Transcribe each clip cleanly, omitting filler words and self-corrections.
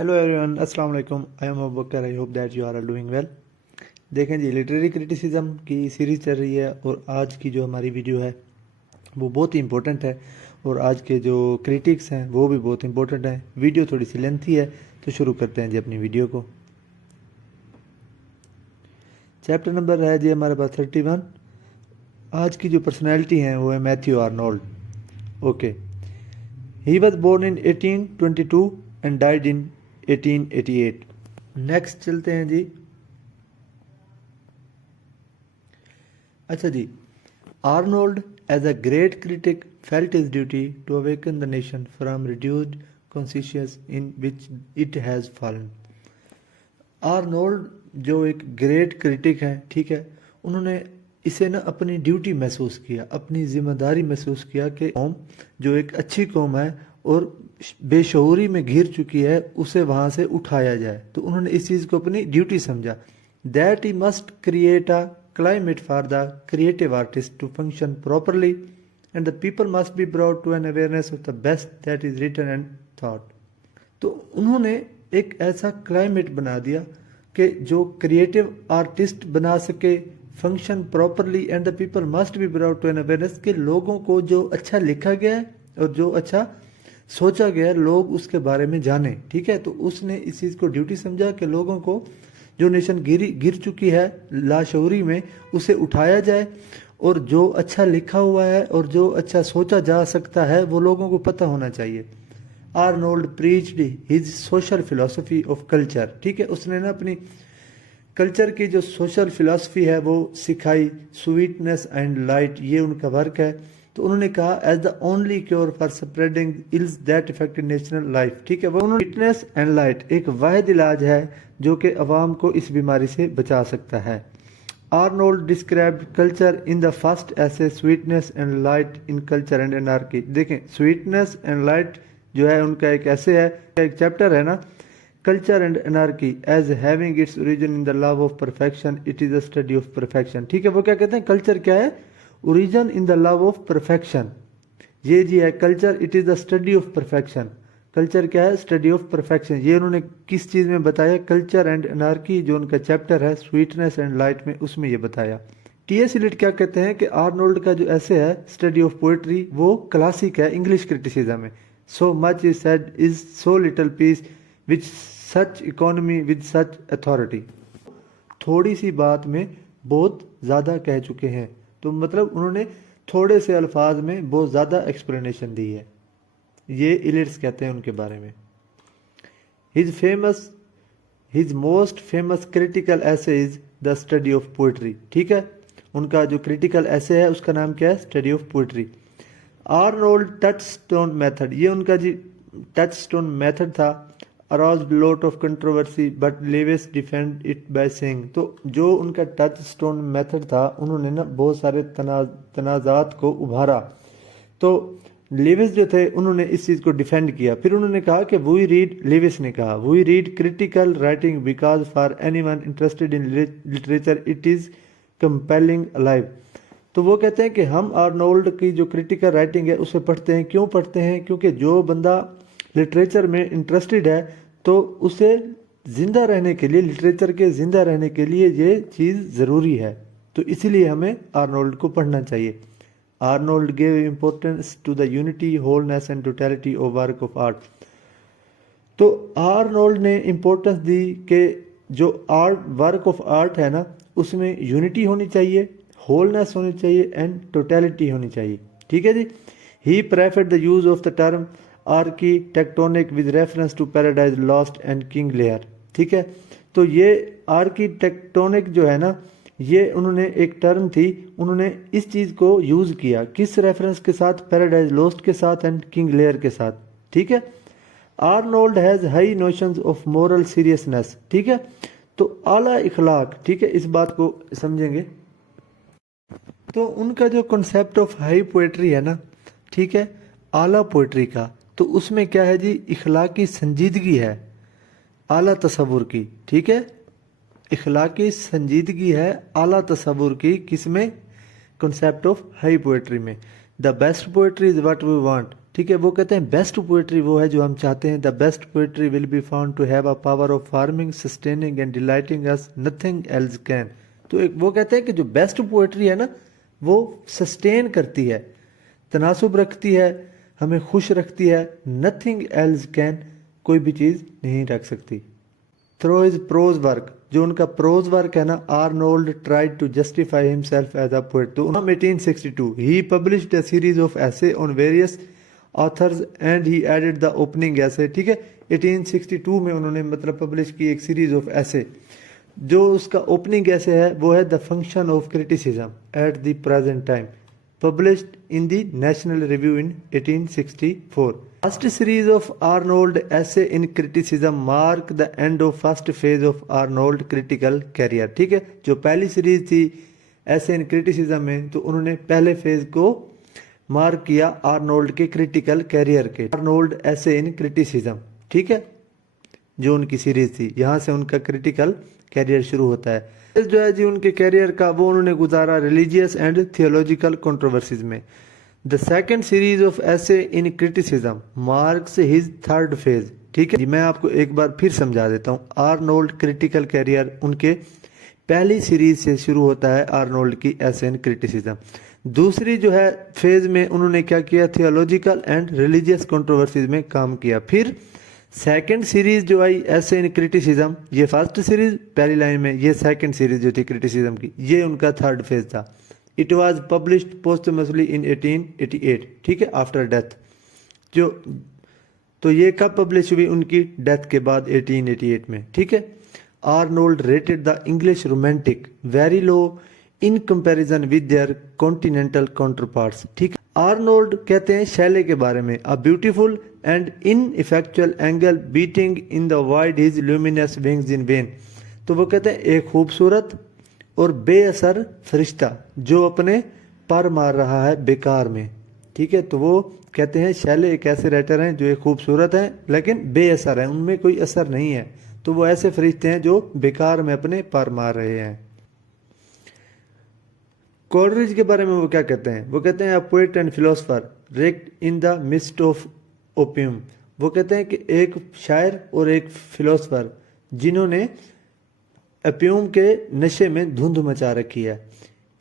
Hello everyone, अस्सलाम वालेकुम। I am Abu Bakar. I hope that you are doing well. देखें जी, लिटरेरी क्रिटिसिज्म की सीरीज़ चल रही है और आज की जो हमारी वीडियो है वो बहुत ही इंपॉर्टेंट है और आज के जो क्रिटिक्स हैं वो भी बहुत इंपॉर्टेंट हैं। वीडियो थोड़ी सी लेंथी है तो शुरू करते हैं जी अपनी वीडियो को। चैप्टर नंबर है जी हमारे पास 31। आज की जो पर्सनैलिटी हैं वो है Matthew Arnold. Okay, he was born in 1822 and died in 1888। Next चलते हैं जी। अच्छा जी, Arnold as a great critic felt his duty to awaken the nation from reduced conscious in which it has fallen. Arnold जो एक great critic हैं, ठीक है, उन्होंने इसे ना अपनी ड्यूटी महसूस किया, अपनी जिम्मेदारी महसूस किया कि कौम जो एक अच्छी कौम है और बेशऊरी में घिर चुकी है उसे वहाँ से उठाया जाए। तो उन्होंने इस चीज़ को अपनी ड्यूटी समझा। That he must create a climate for the creative artist to function properly and the people must be brought to an awareness of the best that is written and thought। तो उन्होंने एक ऐसा climate बना दिया कि जो creative artist बना सके, function properly and the people must be brought to an awareness के लोगों को जो अच्छा लिखा गया है और जो अच्छा सोचा गया है लोग उसके बारे में जाने। ठीक है, तो उसने इस चीज़ को ड्यूटी समझा कि लोगों को जो नेशन गिर चुकी है लाशऊरी में उसे उठाया जाए और जो अच्छा लिखा हुआ है और जो अच्छा सोचा जा सकता है वो लोगों को पता होना चाहिए। Arnold preached his social philosophy of culture. ठीक है, उसने ना अपनी कल्चर की जो सोशल फिलॉसफी है वो सिखाई। स्वीटनेस एंड लाइट ये उनका वर्क है। तो उन्होंने कहा as the only cure for spreading ills that affected national life. ठीक है, वो उन्होंने स्वीटनेस एंड लाइट एक वाहिद इलाज है जो कि अवाम को इस बीमारी से बचा सकता है। Arnold described culture in the first essay sweetness and light in Culture and Anarchy. देखें, स्वीटनेस एंड लाइट जो है उनका एक ऐसे है, एक चैप्टर है ना, culture and anarchy as having its origin in the love of perfection, it is a study of perfection. ठीक है, वो क्या कहते हैं, कल्चर क्या है, origin in the love of perfection. ये जी है culture, it is the study of perfection. Culture क्या है, स्टडी ऑफ परफेक्शन। ये उन्होंने किस चीज़ में बताया, कल्चर एंड एनार्की जो उनका चैप्टर है स्वीटनेस एंड लाइट में, उसमें ये बताया। टी.एस. इलियट क्या कहते हैं कि आर्नोल्ड का जो ऐसे है स्टडी ऑफ पोएट्री वो क्लासिक है इंग्लिश क्रिटिसिज्म में। So much is said is so little piece which such economy with such authority. थोड़ी सी बात में बहुत ज़्यादा कह चुके हैं। तो मतलब उन्होंने थोड़े से अल्फाज में बहुत ज़्यादा एक्सप्लेनेशन दी है। ये इलियट्स कहते हैं उनके बारे में। हिज मोस्ट फेमस क्रिटिकल ऐसे is the study of poetry. ठीक है, उनका जो क्रिटिकल ऐसे है उसका नाम क्या है, study of poetry. Arnold touchstone method, ये उनका जी टचस्टोन मेथड था। Aroused lot of controversy but Lewis defend it by saying. तो जो उनका टचस्टोन मेथड था उन्होंने ना बहुत सारे तनाजात को उभारा। तो लेविस जो थे उन्होंने इस चीज़ को डिफेंड किया। फिर उन्होंने कहा कि वी रीड, लेविस ने कहा we read critical writing because for anyone interested in literature it is compelling alive. तो वो कहते हैं कि हम आर्नोल्ड की जो क्रिटिकल राइटिंग है उसे पढ़ते हैं। क्यों पढ़ते हैं, क्योंकि जो बंदा लिटरेचर में इंटरेस्टेड है तो उसे जिंदा रहने के लिए, लिटरेचर के जिंदा रहने के लिए ये चीज़ ज़रूरी है। तो इसीलिए हमें आर्नोल्ड को पढ़ना चाहिए। Arnold gave importance to the unity, wholeness and totality of work of art। तो आर्नोल्ड ने इम्पोर्टेंस दी कि जो आर्ट वर्क ऑफ आर्ट है ना उसमें यूनिटी होनी चाहिए, होलनेस होनी चाहिए एंड टोटलिटी होनी चाहिए। ठीक है जी। He preferred the use of the term architectonic with reference to Paradise Lost and King Lear. ठीक है, तो ये आर्किटेक्टोनिक जो है ना ये उन्होंने एक टर्म थी, उन्होंने इस चीज़ को यूज़ किया किस रेफरेंस के साथ, पैराडाइज लॉस्ट के साथ एंड किंग लेयर के साथ। ठीक है, Arnold has high notions of moral seriousness. ठीक है, तो आला इखलाक, ठीक है, इस बात को समझेंगे। तो उनका जो कॉन्सेप्ट ऑफ हाई पोएट्री है ना, ठीक है, आला पोएट्री का, तो उसमें क्या है जी, इखलाकी संजीदगी है आला तसव्वुर की। ठीक है, इखलाकी संजीदगी है आला तसव्वुर की, किसमें, कॉन्सेप्ट ऑफ हाई पोएट्री में। The best poetry is what we want, ठीक है, वो कहते हैं बेस्ट पोएट्री वो है जो हम चाहते हैं, the best poetry will be found to have a power of forming, sustaining and delighting us, nothing else can. तो एक वो कहते हैं कि जो बेस्ट पोएट्री है ना, वो सस्टेन करती है, तनासुब रखती है, हमें खुश रखती है, नथिंग एल्स कैन, कोई भी चीज़ नहीं रख सकती। थ्रू हिज प्रोज वर्क, जो उनका प्रोज वर्क है ना, Arnold tried to justify himself as a poet. तो 1862 he published a series of essays on various authors and he added the opening essay. ठीक है, 1862 में उन्होंने मतलब पब्लिश की एक सीरीज ऑफ ऐसे, जो उसका ओपनिंग ऐसे है वो है the function of criticism at the present time, published in the National Review in 1864. First series of Arnold essay in criticism mark the end of first phase of Arnold critical career. ठीक है, जो पहली series थी ऐसे in criticism में, तो उन्होंने पहले फेज को मार्क किया आर्नोल्ड के क्रिटिकल कैरियर के, आर्नोल्ड ऐसे इन क्रिटिसिज्म। ठीक है, जो उनकी सीरीज थी, यहाँ से उनका क्रिटिकल कैरियर शुरू होता है। जो है जी उनके कैरियर का, वो उन्होंने गुजारा रिलीजियस एंड थियोलॉजिकल कंट्रोवर्सीज में। The second series of essays in criticism marks his third phase. ठीक है जी, मैं आपको एक बार फिर समझा देता हूँ। आर्नोल्ड क्रिटिकल कैरियर उनके पहली सीरीज से शुरू होता है, आर्नोल्ड की ऐसे इन क्रिटिसिज्म। दूसरी जो है फेज में उन्होंने क्या किया, थियोलॉजिकल एंड रिलीजियस कंट्रोवर्सीज में काम किया। फिर सेकंड सीरीज जो आई ऐसे इन क्रिटिसिज्म, ये फर्स्ट सीरीज पहली लाइन में, ये सेकंड सीरीज जो थी क्रिटिसिज्म की, ये उनका थर्ड फेज था। इट वाज पब्लिश्ड पोस्टमसली इन 1888। ठीक है, आफ्टर डेथ। जो तो ये कब पब्लिश हुई, उनकी डेथ के बाद 1888 में। ठीक है, Arnold rated the English romantic very low in comparison with their continental counterparts. ठीक है, आर्नोल्ड कहते हैं शैले के बारे में, a beautiful and ineffectual angel beating in the void his luminous wings in vain. तो वो कहते हैं एक खूबसूरत और बेअसर फरिश्ता जो अपने पर मार रहा है बेकार में। ठीक है, तो वो कहते हैं शैले एक ऐसे राइटर हैं जो एक खूबसूरत हैं लेकिन बेअसर हैं, उनमें कोई असर नहीं है। तो वो ऐसे फरिश्ते हैं जो बेकार में अपने पर मार रहे हैं। कोलरिज के बारे में वो क्या कहते हैं, वो कहते हैं a poet and philosopher raked in the mist of opium. वो कहते हैं कि एक शायर और एक फिलोसफर जिन्होंने ओपियम के नशे में धुंध मचा रखी है।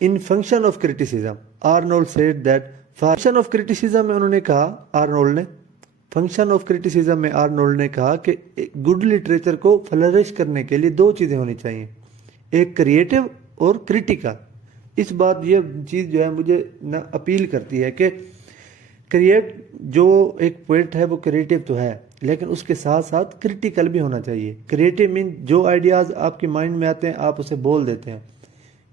In function of criticism Arnold said that, function of criticism में उन्होंने कहा, आर्नोल्ड ने फंक्शन ऑफ क्रिटिसिज्म में आर्नोल्ड ने कहा कि गुड लिटरेचर को फ्लरिश करने के लिए दो चीज़ें होनी चाहिए, एक क्रिएटिव और क्रिटिकल। इस बात ये चीज़ जो है मुझे ना अपील करती है कि जो एक पोएट है वो क्रिएटिव तो है लेकिन उसके साथ साथ क्रिटिकल भी होना चाहिए। क्रिएटिव मीन जो आइडियाज़ आपके माइंड में आते हैं आप उसे बोल देते हैं।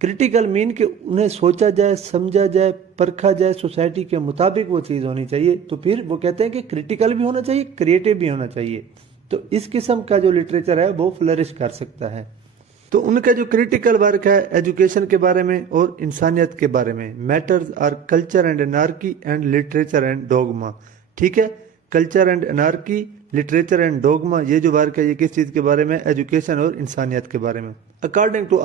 क्रिटिकल मीन कि उन्हें सोचा जाए, समझा जाए, परखा जाए, सोसाइटी के मुताबिक वो चीज़ होनी चाहिए। तो फिर वो कहते हैं कि क्रिटिकल भी होना चाहिए, क्रिएटिव भी होना चाहिए। तो इस किस्म का जो लिटरेचर है वो फ्लरिश कर सकता है। तो उनका जो क्रिटिकल वर्क है एजुकेशन के बारे में और इंसानियत के बारे में, matters our culture and anarchy and literature and dogma. ठीक है, culture and anarchy, literature and dogma, ये जो वर्क है ये किस चीज़ के बारे में, एजुकेशन और इंसानियत के बारे में। अकॉर्डिंग टू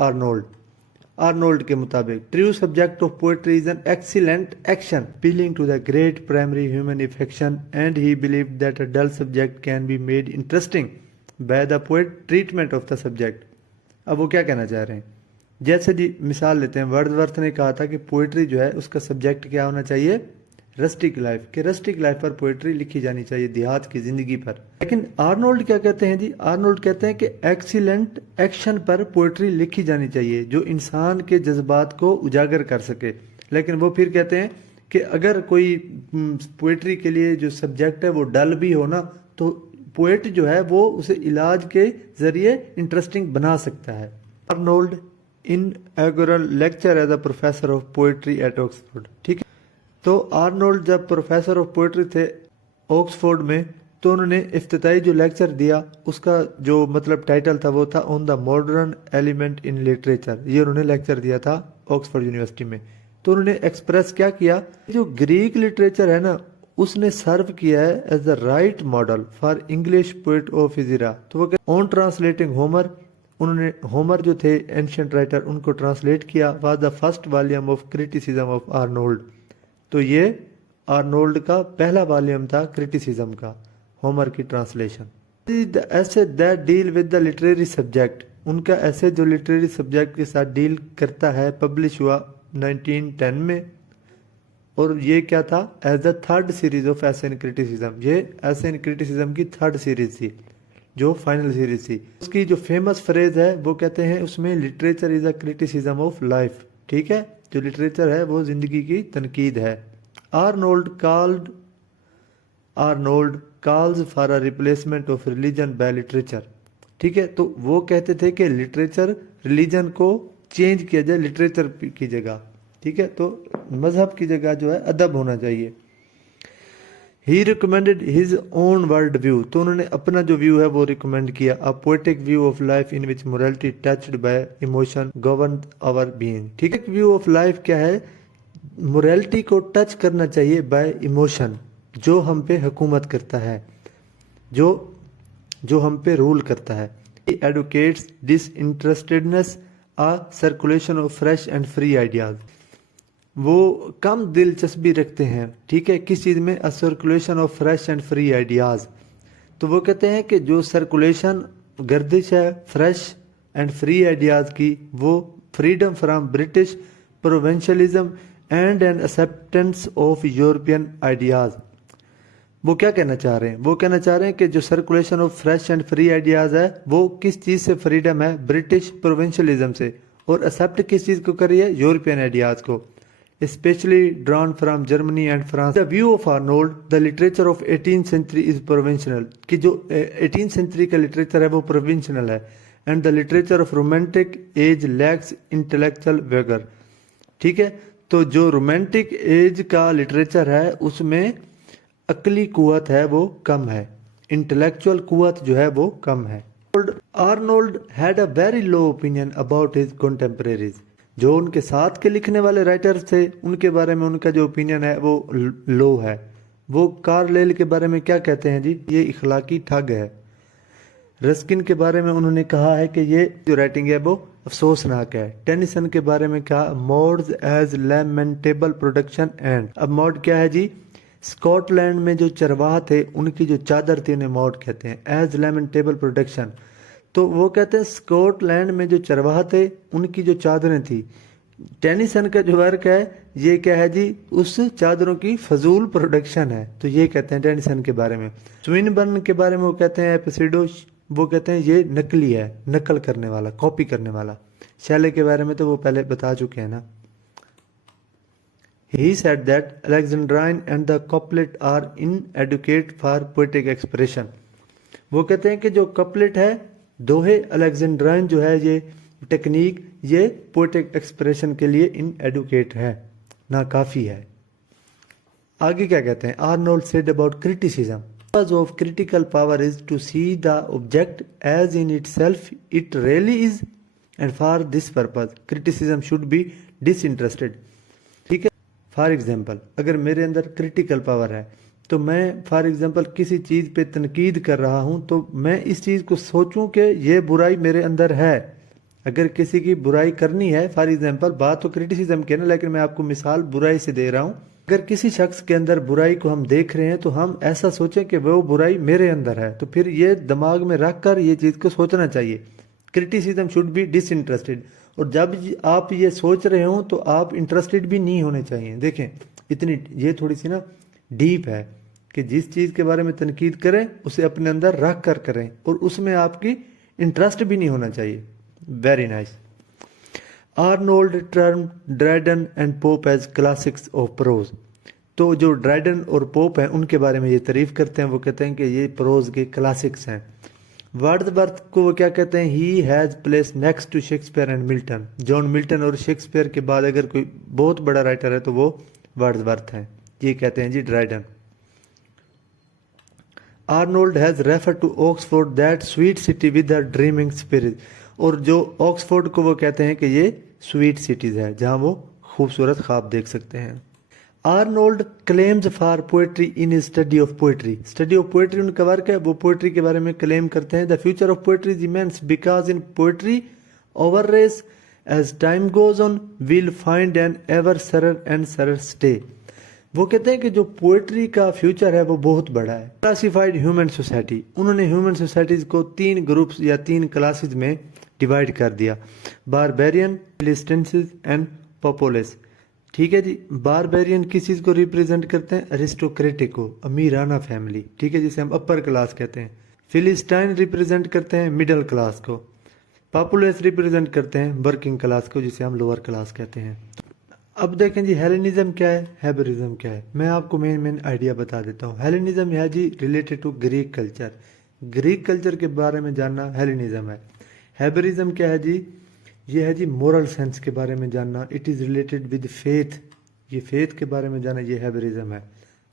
आर्नोल्ड के मुताबिक true subject of poetry is an excellent action appealing to the great primary human affection and he believe that a dull subject can be made interesting by the poet treatment of the subject. अब वो क्या कहना चाह रहे हैं, जैसे जी मिसाल लेते हैं, वर्ड्सवर्थ ने कहा था कि पोएट्री जो है उसका सब्जेक्ट क्या होना चाहिए, रस्टिक लाइफ, कि रस्टिक लाइफ पर पोएट्री लिखी जानी चाहिए, देहात की जिंदगी पर। लेकिन आर्नोल्ड क्या कहते हैं जी, आर्नोल्ड कहते हैं कि एक्सीलेंट एक्शन पर पोएट्री लिखी जानी चाहिए जो इंसान के जज्बात को उजागर कर सके। लेकिन वो फिर कहते हैं कि अगर कोई पोएट्री के लिए जो सब्जेक्ट है वो डल भी हो ना, तो पोएट जो है वो उसे इलाज के जरिए इंटरेस्टिंग बना सकता है। Arnold in inaugural lecture as a professor of poetry at Oxford. ठीक है, तो आर्नोल्ड जब प्रोफेसर ऑफ पोएट्री थे ऑक्सफोर्ड में, तो उन्होंने इफ्तिताई जो लेक्चर दिया उसका जो मतलब टाइटल था वो था on the modern element in literature. ये उन्होंने लेक्चर दिया था ऑक्सफोर्ड यूनिवर्सिटी में। तो उन्होंने एक्सप्रेस क्या किया, जो ग्रीक लिटरेचर है ना उसने सर्व किया है as the right model for English poet of his era. तो वो ऑन ट्रांसलेटिंग होमर, उन्होंने होमर जो थे एंशिएंट राइटर उनको ट्रांसलेट किया, was the first volume of criticism of Arnold. तो ये आर्नोल्ड का पहला वॉल्यूम था क्रिटिसिज्म का, होमर की ट्रांसलेशन। द ऐसे that deal with the literary subject, उनका ऐसे जो लिटरेरी सब्जेक्ट के साथ डील करता है, पब्लिश हुआ 1910 में। और ये क्या था? As the third series of essays in criticism, ये ऐसे इन क्रिटिसिज्म की थर्ड सीरीज थी, जो फाइनल सीरीज थी। उसकी जो फेमस फ्रेज है वो कहते हैं उसमें, literature is a criticism of life. ठीक है, जो लिटरेचर है वो जिंदगी की तनकीद है। Arnold calls for a replacement of religion by literature. ठीक है, तो वो कहते थे कि लिटरेचर, रिलीजन को चेंज किया जाए लिटरेचर की जगह। ठीक है, तो मजहब की जगह जो है अदब होना चाहिए। He recommended his own world view, तो उन्होंने अपना जो व्यू है वो रिकमेंड किया। A poetic view of life in which morality touched by emotion govern our being. ठीक है, व्यू ऑफ लाइफ क्या है? मोरालिटी को टच करना चाहिए बाय इमोशन, जो हम पे हुकूमत करता है, जो हम पे रूल करता है। Advocates disinterestedness, a circulation of fresh and free ideas, वो कम दिलचस्पी रखते हैं। ठीक है, किस चीज़ में? A circulation of fresh and free ideas. तो वो कहते हैं कि जो सर्कुलेशन, गर्दिश है फ्रेश एंड फ्री आइडियाज की, वो freedom from British provincialism and an acceptance of European ideas. वो क्या कहना चाह रहे हैं? वो कहना चाह रहे हैं कि जो circulation of fresh and free ideas है, वो किस चीज़ से फ्रीडम है? ब्रिटिश प्रोविंशियलिज्म से। और एक्सेप्ट किस चीज़ को करी है? यूरोपियन आइडियाज को, especially drawn from Germany and France. The view of Arnold, the literature of 18th century is provincial, कि जो 18th century का literature है वो provincial है, and the literature of romantic age lacks intellectual vigor. ठीक है, तो जो romantic age का literature है उसमें अकली कुवत है वो कम है, intellectual कुवत जो है वो कम है। Arnold had a very low opinion about his contemporaries. जो उनके साथ के लिखने वाले राइटर्स थे उनके बारे में उनका जो ओपिनियन है वो लो है। वो कार्लेल के बारे में क्या कहते हैं जी? ये इखलाकी ठग है। रस्किन के बारे में उन्होंने कहा है कि ये जो राइटिंग है वो अफसोसनाक है। टेनिसन के बारे में कहा मॉड्स एज लैमेंटेबल प्रोडक्शन एंड। अब मॉड क्या है जी? स्कॉटलैंड में जो चरवाहा थे उनकी जो चादर थी उन्हें मॉड कहते हैं, एज लैमेंटेबल प्रोडक्शन। तो वो कहते हैं स्कॉटलैंड में जो चरवाहा थे उनकी जो चादरें थी। टेनिसन का जो वर्क है ये क्या है जी? उस चादरों की फजूल प्रोडक्शन है। तो ये कहते हैं टेनिसन के बारे में। स्विनबर्न के बारे में वो कहते हैं एपिसिडो, वो कहते हैं ये नकली है, नकल करने वाला, कॉपी करने वाला। शैले के बारे में तो वो पहले बता चुके हैं ना। He said that Alexandrine and the couplet are inadequate for poetic expression. वो कहते हैं कि जो कपलेट है, दोहे अलेक्जेंड्राइन जो है, ये टेक्निक ये पोएटिक एक्सप्रेशन के लिए इनएडुकेट है, ना काफ़ी है। आगे क्या कहते हैं? Arnold said about criticism, purpose of critical power is to see the object as in itself it really is, and for this purpose criticism should be disinterested. ठीक है, फॉर एग्जाम्पल अगर मेरे अंदर क्रिटिकल पावर है तो मैं for example किसी चीज़ पे तनकीद कर रहा हूँ, तो मैं इस चीज़ को सोचूं कि ये बुराई मेरे अंदर है। अगर किसी की बुराई करनी है, फॉर एग्जांपल बात तो क्रिटिसिज्म की ना, लेकिन मैं आपको मिसाल बुराई से दे रहा हूँ। अगर किसी शख्स के अंदर बुराई को हम देख रहे हैं तो हम ऐसा सोचें कि वो बुराई मेरे अंदर है, तो फिर ये दिमाग में रख कर ये चीज़ को सोचना चाहिए। Criticism should be disinterested. और जब आप ये सोच रहे हो तो आप इंटरेस्टेड भी नहीं होने चाहिए। देखें, इतनी ये थोड़ी सी ना डीप है कि जिस चीज़ के बारे में तनकीद करें उसे अपने अंदर रख कर करें, और उसमें आपकी इंटरेस्ट भी नहीं होना चाहिए। Very nice. Arnold term Dryden and Pope as classics of prose. तो जो ड्राइडन और पोप हैं उनके बारे में ये तारीफ करते हैं, वो कहते हैं कि ये प्रोज के क्लासिक्स हैं। वर्ड्सवर्थ को वो क्या कहते हैं? He has place next to Shakespeare and Milton. John Milton और शेक्सपियर के बाद अगर कोई बहुत बड़ा राइटर है तो वो वर्ड्सवर्थ हैं। ये कहते हैं जी Dryden. Arnold has refer to Oxford that sweet city with a dreaming spirit. और जो ऑक्सफोर्ड को वो कहते हैं कि ये स्वीट सिटीज है जहां वो खूबसूरत ख्वाब देख सकते हैं। Arnold claims for poetry in study of poetry. Study of poetry उनका वर्क है, वो पोएट्री के बारे में क्लेम करते हैं। The future of poetry is immense because in poetry our race as time goes on will find an ever surer and surer stay. वो कहते हैं कि जो पोएट्री का फ्यूचर है वो बहुत बड़ा है। क्लासिफाइड ह्यूमन सोसाइटी, उन्होंने ह्यूमन सोसाइटीज को 3 ग्रुप्स या 3 क्लासेस में डिवाइड कर दिया, बारबेरियन, फिलिस्टिनसिस एंड पॉपुलस। ठीक है जी, बारबेरियन किस चीज़ को रिप्रेजेंट करते हैं? अरिस्टोक्रेटिक को, अमीराना फैमिली, ठीक है, जिसे हम अपर क्लास कहते हैं। फिलिस्टाइन रिप्रेजेंट करते हैं मिडिल क्लास को। पॉपुलस रिप्रेजेंट करते हैं वर्किंग क्लास को, जिसे हम लोअर क्लास कहते हैं। अब देखें जी, हेलेनिज्म क्या है, हेबरिज्म क्या है। मैं आपको मेन आइडिया बता देता हूँ। हेलेनिज्म है जी related to Greek culture, Greek culture के बारे में जानना हेलेनिज्म है। हेबरिज्म क्या है जी? ये है जी मोरल सेंस के बारे में जानना, it is related with faith, ये फेथ के बारे में जानना, ये हेबरिज्म है।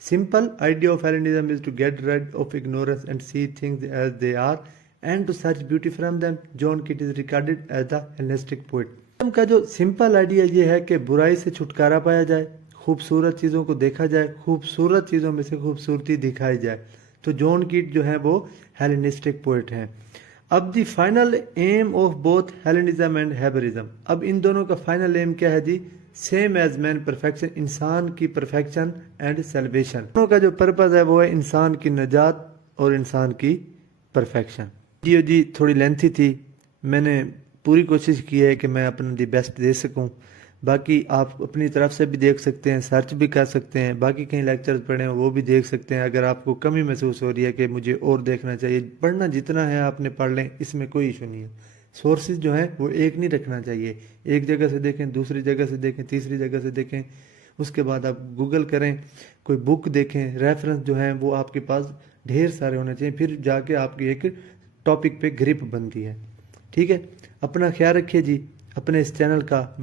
Simple idea of Hellenism is to get rid of ignorance and see things as they are and to search beauty from them. John Keats is regarded as the Hellenistic poet. का जो simple idea ये है कि बुराई से छुटकारा पाया जाए, खूबसूरत चीज़ों को देखा जाए, खूबसूरत चीज़ों में से खूबसूरती दिखाई जाए। तो जॉन कीट जो है वो हेलेनिस्टिक पोएट हैं। अब the final aim of both Hellenism and Hebraism, अब इन दोनों का फाइनल एम क्या है जी? सेम एज मैन परफेक्शन, इंसान की परफेक्शन एंड सेल्वेशन। दोनों का जो पर्पज है वो है इंसान की नजात और इंसान की परफेक्शन। वीडियो जी थोड़ी लेंथी थी, मैंने पूरी कोशिश की है कि मैं अपना दी बेस्ट दे सकूं। बाकी आप अपनी तरफ से भी देख सकते हैं, सर्च भी कर सकते हैं, बाकी कहीं लेक्चर्स पढ़े हैं वो भी देख सकते हैं। अगर आपको कमी महसूस हो रही है कि मुझे और देखना चाहिए, पढ़ना जितना है आपने पढ़ लें, इसमें कोई इशू नहीं है। सोर्सेज जो है वो एक नहीं रखना चाहिए, एक जगह से देखें, दूसरी जगह से देखें, तीसरी जगह से देखें, उसके बाद आप गूगल करें, कोई बुक देखें, रेफरेंस जो है वो आपके पास ढेर सारे होने चाहिए, फिर जाके आपकी एक टॉपिक पे ग्रिप बनती है। ठीक है, अपना ख्याल रखिए जी, अपने इस चैनल का